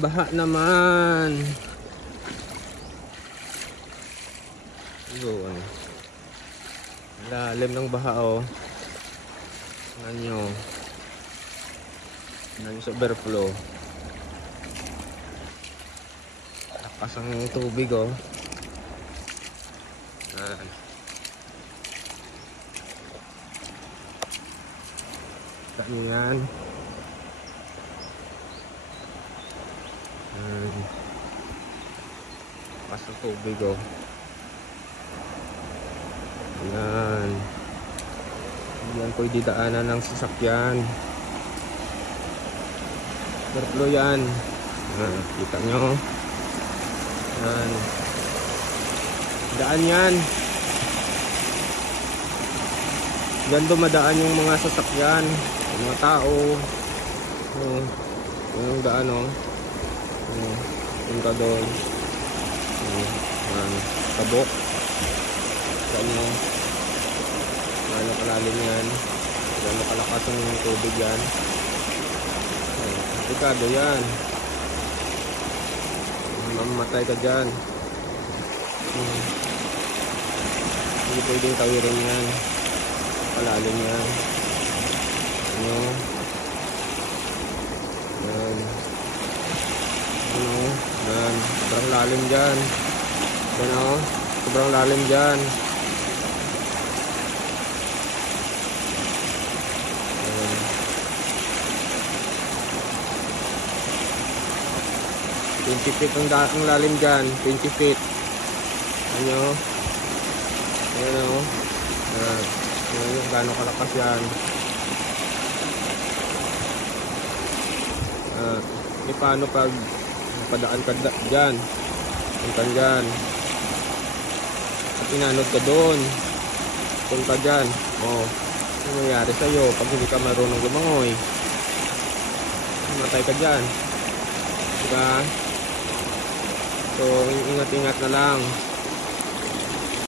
baha naman. Yun. Lalim ng baha, oh. Tingnan nyo. Tingnan nyo sa overflow. Lakas ang tubig, oh. Yan. Kita nyo yan. Lakas ang tubig, oh. Yan. Yan po didaanan ng sasakyan. Overflow yan. Kita nyo. Yan. Daan yan. Yan dumadaan yung mga sasakyan, yung mga tao. Yung daan, oh. Punta doon. Yan. Tabok. Ano, gano'ng kalalim yan, gano'ng kalakas ang tubig yan. Delikado yan, mamamatay ka dyan. Hindi pwedeng tawirin yan, kalalim yan. Ano, yan, ano, yan, sobrang lalim dyan. Ano, sobrang lalim dyan. 20 feet ang lalim dyan. 20 feet. Ano? Ayan, o. Ayan, gano'ng kalakas yan. Paano pag napadaan ka dyan? Punta dyan. At inanod ka doon. Punta dyan. O. Ano nangyari sa'yo pag hindi ka marunong lumangoy? Matay ka dyan. Diba? So, ingat-ingat na lang.